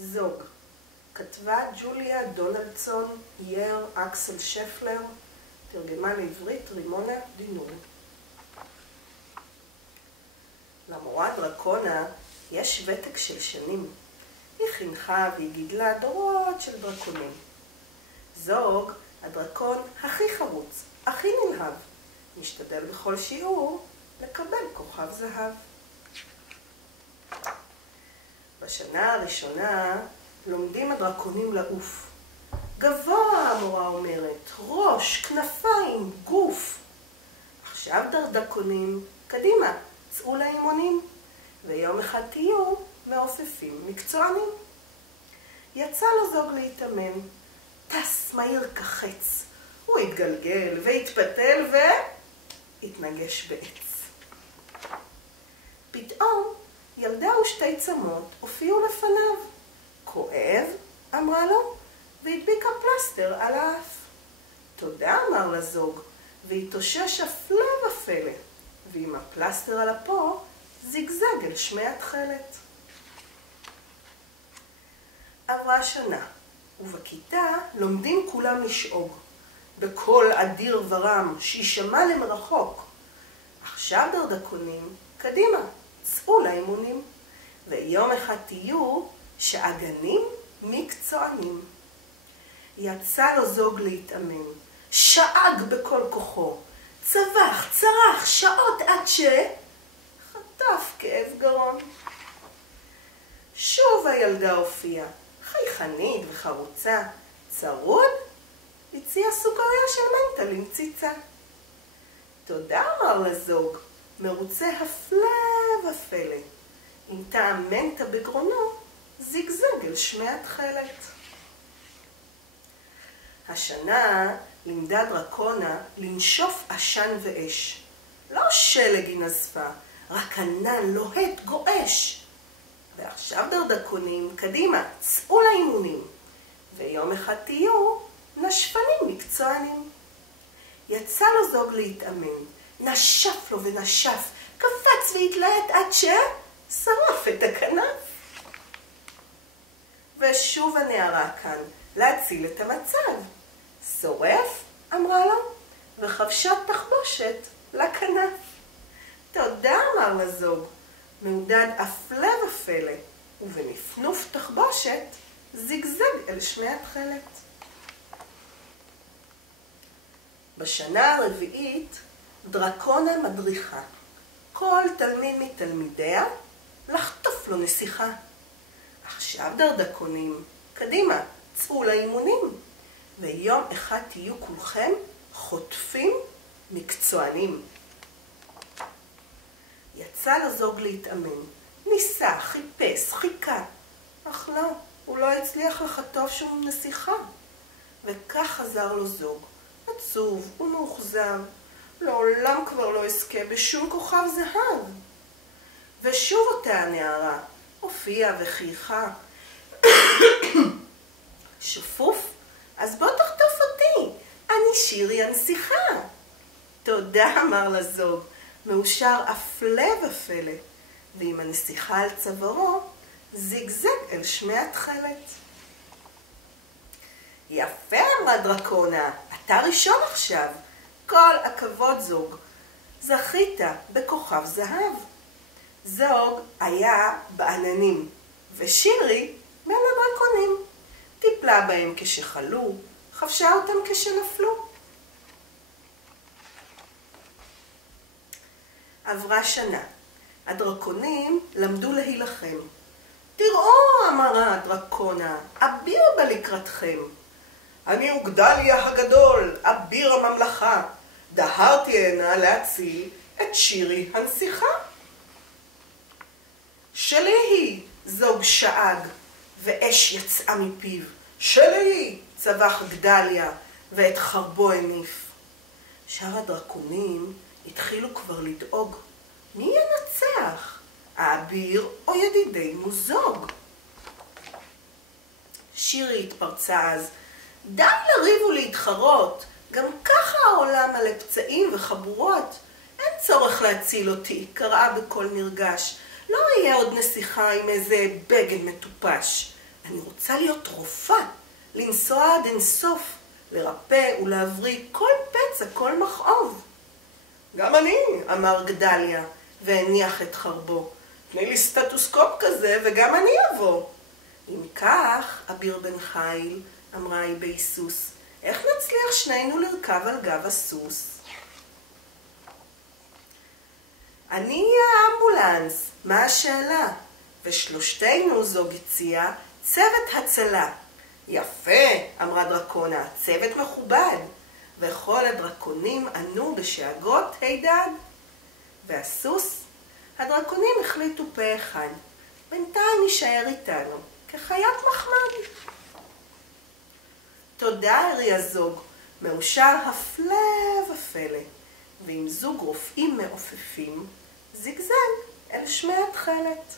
זוג. כתבה ג'וליה דונלדסון, אייר אקסל שפלר, תרגמה לעברית רימונה דינור. למורה דרקונה יש ותק של שנים. היא חינכה והיא גידלה דורות של דרקונים. זוג, הדרקון הכי חרוץ, הכי נלהב, משתדל בכל שיעור לקבל כוכב זהב. בשנה הראשונה לומדים הדרקונים לעוף. גבוה, המורה אומרת, ראש, כנפיים, גוף. עכשיו דרקונים, קדימה, צאו לאימונים, ויום אחד תהיו מעופפים מקצוענים. יצא לו זוג להתאמן, טס מהיר כחץ. הוא התגלגל והתפתל והתנגש בעץ. פתאום ילדה ושתי צמות הופיעו לפניו. כואב? אמרה לו, והדביקה פלסטר על האף. תודה, אמר לזוג, והתאושש הפלא ופלא, ועם הפלסטר על אפו זיגזג אל שמי התכלת. עברה שנה, ובכיתה לומדים כולם לשאוג, בקול אדיר ורם שישמע למרחוק. עכשיו דרקונים, קדימה, צאו לאימונים, ויום אחד תהיו שאגנים מקצוענים. יצא לו זוג להתאמן, שאג בכל כוחו, צבח, צרח, שעות עד חטף כאב גרון. שוב הילדה הופיעה, חייכנית וחרוצה. צרוד? הציעה סוכריה של מנטה למציצה. תודה, אמר לזוג, מרוצה הפלא ופלא. עם טעם מנטה בגרונו, זיגזג אל שמי התכלת. השנה לימדה דרקונה לנשוף עשן ואש. לא שלג היא נזפה, רק ענן לוהט גועש. ועכשיו דרקונים, קדימה, צאו לאימונים, ויום אחד תהיו נשפנים מקצוענים. יצא לו זוג להתאמן, נשף לו ונשף, קפץ והתלהט עד ששרף את הכנף. ושוב הנערה כאן, להציל את המצב. שורף? אמרה לו, וחבשה תחבושת לכנף. תודה, אמר לזוג, מעודד הפלא ופלא, ובנפנוף תחבושת זיגזג אל שמי התכלת. בשנה הרביעית דרקונה מדריכה. כל תלמיד מתלמידיה לחטוף לו נסיכה. עכשיו דרקונים, קדימה, צאו לאימונים, ויום אחד תהיו כולכם חוטפים מקצוענים. יצא לזוג להתאמן, ניסה, חיפש, חיכה, אך לא, הוא לא הצליח לחטוף שום נסיכה. וכך חזר לו זוג, עצוב ומאוכזב, לעולם כבר לא יזכה בשום כוכב זהב. ושוב אותה הנערה הופיעה וחייכה. שפוף? אז בוא תחטוף אותי, אני שירי הנסיכה. תודה, אמר לזוג, מאושר הפלא ופלא, ועם הנסיכה על צווארו זיגזג אל שמי התכלת. יפה, אמרה דרקונה, אתה ראשון עכשיו. כל הכבוד זוג, זכית בכוכב זהב. זוג היה בעננים, ושירי בין הדרקונים. טיפלה בהם כשחלו, חבשה אותם כשנפלו. עברה שנה. הדרקונים למדו להילחם. תראו, אמרה הדרקונה, אביר בא לקראתכם. אני וגדליה הגדול, אביר הממלכה. דהרתי הנה להציל את שירי הנסיכה. שלי היא, זוג שאג, ואש יצאה מפיו. שלי היא, צבח גדליה, ואת חרבו הניף. שאר הדרקונים התחילו כבר לדאוג. מי ינצח? האביר או ידידנו זוג? שירי התפרצה אז, די לריב ולהתחרות, גם ככה העולם מלא פצעים וחבורות. אין צורך להציל אותי, קראה בקול נרגש. לא יהיה עוד נסיכה עם איזה בגד מטופש. אני רוצה להיות רופאה, לנסוע עד אינסוף, לרפא ולהבריא כל פצע, כל מכאוב. גם אני, אמר גדליה, והניח את חרבו. תני לי סטטוסקופ כזה וגם אני אבוא. אם כך, אביר בן חיל, אמרה היא בהיסוס, איך נצליח שנינו לרכב על גב הסוס? אני אהיה האמבולנס, מה השאלה? ושלושתנו, זוג הציע, צוות הצלה. יפה, אמרה דרקונה, צוות מכובד. וכל הדרקונים ענו בשאגות הידד. והסוס? הדרקונים החליטו פה אחד. בינתיים יישאר איתנו, כחיית מחמד. תודה, הרי הזוג, מאושר הפלא ופלא. ועם זוג רופאים מעופפים, זיגזג אל שמי התכלת.